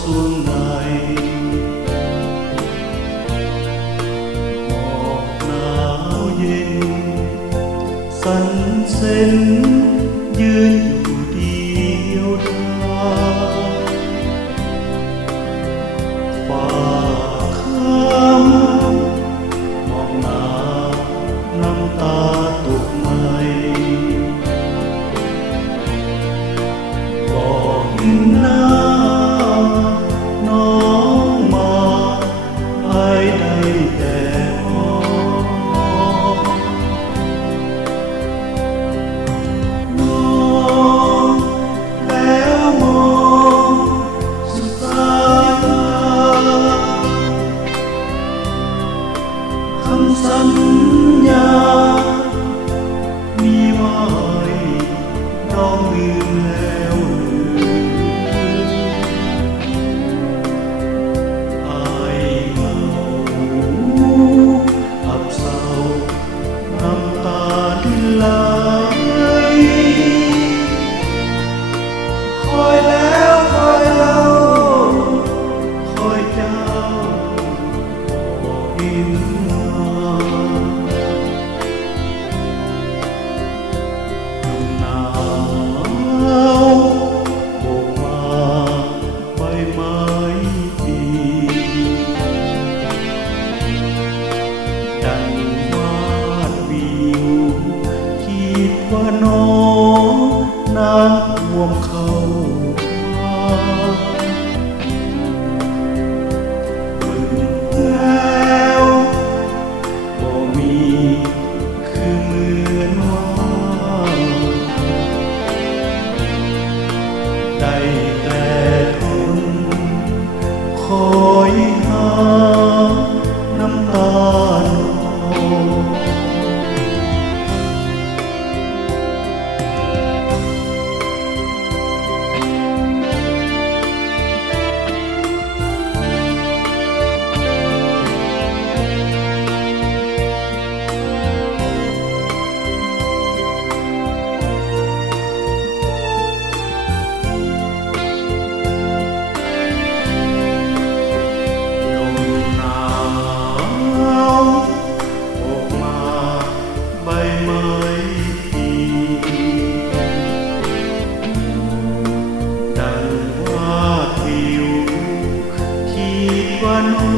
ส่วนไหนหมอกหนาวเย็นสันเส้นยืนอยู่เดียวดายฝ่าข้ามมองหน้าน้ำตาตกในบอกเห็นหน้าน้องมาไอ้ได้แต่มองมองแล้วมองสุดสายตาคำสัญญามีไว้น้องลืมแล้วอายเหงาอับเศร้าน้ำตาที่ไหลคอยแล้วคอยเล่าคอยเจ้าบอกอินมาหนาวโบกมาใบไม้ปลิดังวาดวิวคิดว่าน้องน้ำท่วมเข้ามาบึงแล้วบ่มีคือเหมือนว่าได้แต่ทนคอยหาน้ำตาน้อง ลมหนาวออกมาใบไม้ปลิดังวาดวิวคิดว่าน้อ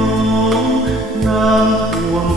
งน้ำท่วม